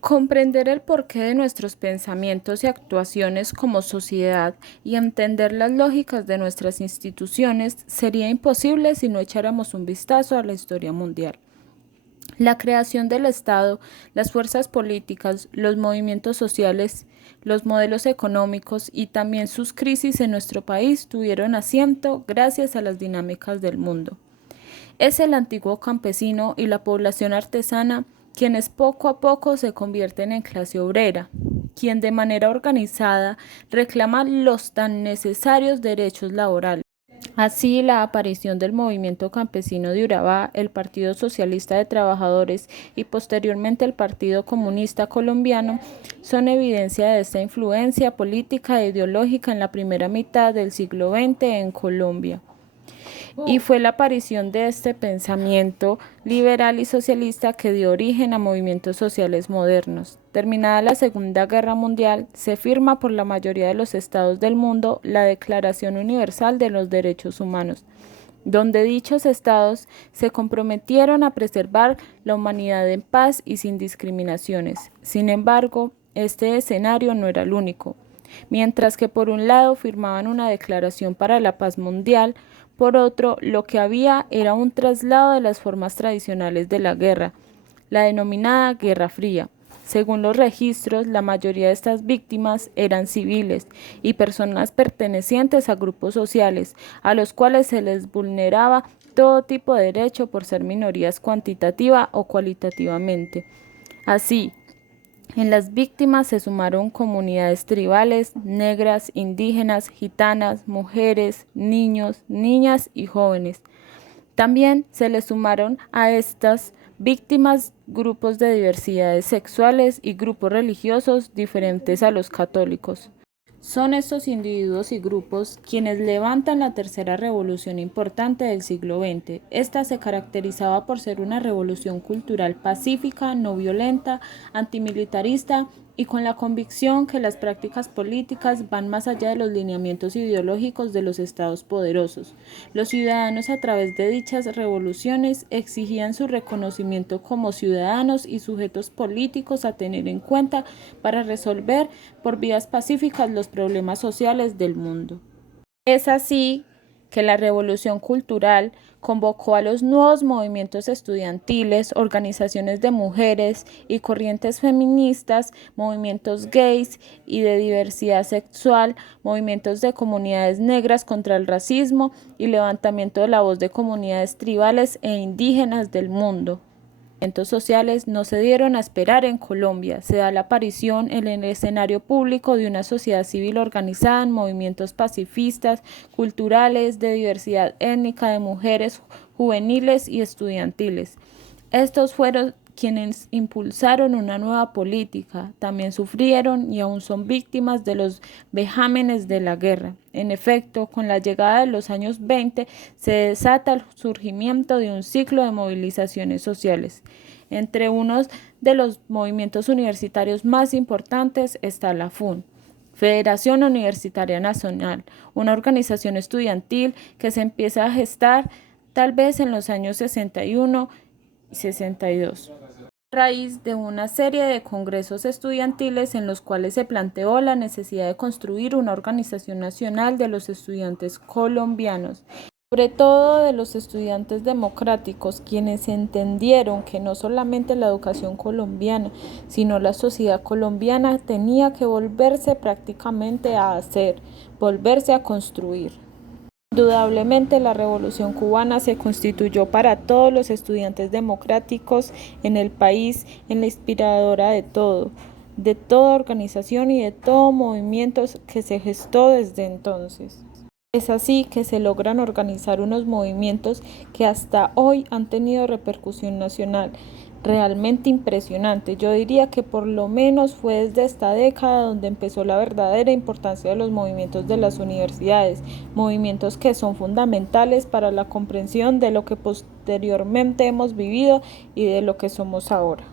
Comprender el porqué de nuestros pensamientos y actuaciones como sociedad y entender las lógicas de nuestras instituciones sería imposible si no echáramos un vistazo a la historia mundial. La creación del Estado, las fuerzas políticas, los movimientos sociales, los modelos económicos y también sus crisis en nuestro país tuvieron asiento gracias a las dinámicas del mundo. Es el antiguo campesino y la población artesana quienes poco a poco se convierten en clase obrera, quien de manera organizada reclama los tan necesarios derechos laborales. Así, la aparición del movimiento campesino de Urabá, el Partido Socialista de Trabajadores y posteriormente el Partido Comunista Colombiano son evidencia de esta influencia política e ideológica en la primera mitad del siglo XX en Colombia. Y fue la aparición de este pensamiento liberal y socialista que dio origen a movimientos sociales modernos. Terminada la Segunda Guerra Mundial, se firma por la mayoría de los estados del mundo la Declaración Universal de los Derechos Humanos, donde dichos estados se comprometieron a preservar la humanidad en paz y sin discriminaciones. Sin embargo, este escenario no era el único. Mientras que por un lado firmaban una declaración para la paz mundial, por otro, lo que había era un traslado de las formas tradicionales de la guerra, la denominada Guerra Fría. Según los registros, la mayoría de estas víctimas eran civiles y personas pertenecientes a grupos sociales, a los cuales se les vulneraba todo tipo de derecho por ser minorías cuantitativa o cualitativamente. Así, en las víctimas se sumaron comunidades tribales, negras, indígenas, gitanas, mujeres, niños, niñas y jóvenes. También se le sumaron a estas víctimas grupos de diversidades sexuales y grupos religiosos diferentes a los católicos. Son estos individuos y grupos quienes levantan la tercera revolución importante del siglo XX. Esta se caracterizaba por ser una revolución cultural pacífica, no violenta, antimilitarista y con la convicción que las prácticas políticas van más allá de los lineamientos ideológicos de los estados poderosos. Los ciudadanos a través de dichas revoluciones exigían su reconocimiento como ciudadanos y sujetos políticos a tener en cuenta para resolver por vías pacíficas los problemas sociales del mundo. Es así que la revolución cultural convocó a los nuevos movimientos estudiantiles, organizaciones de mujeres y corrientes feministas, movimientos gays y de diversidad sexual, movimientos de comunidades negras contra el racismo y levantamiento de la voz de comunidades tribales e indígenas del mundo. Los movimientos sociales no se dieron a esperar en Colombia. Se da la aparición en el escenario público de una sociedad civil organizada en movimientos pacifistas, culturales, de diversidad étnica, de mujeres, juveniles y estudiantiles. Estos fueron quienes impulsaron una nueva política, también sufrieron y aún son víctimas de los vejámenes de la guerra. En efecto, con la llegada de los años 20 se desata el surgimiento de un ciclo de movilizaciones sociales. Entre unos de los movimientos universitarios más importantes está la FUN, Federación Universitaria Nacional, una organización estudiantil que se empieza a gestar tal vez en los años 61 y 62. A raíz de una serie de congresos estudiantiles en los cuales se planteó la necesidad de construir una organización nacional de los estudiantes colombianos, sobre todo de los estudiantes democráticos, quienes entendieron que no solamente la educación colombiana, sino la sociedad colombiana tenía que volverse prácticamente a hacer, volverse a construir. Indudablemente la Revolución cubana se constituyó para todos los estudiantes democráticos en el país en la inspiradora de toda organización y de todo movimiento que se gestó desde entonces. Es así que se logran organizar unos movimientos que hasta hoy han tenido repercusión nacional realmente impresionante. Yo diría que por lo menos fue desde esta década donde empezó la verdadera importancia de los movimientos de las universidades, movimientos que son fundamentales para la comprensión de lo que posteriormente hemos vivido y de lo que somos ahora.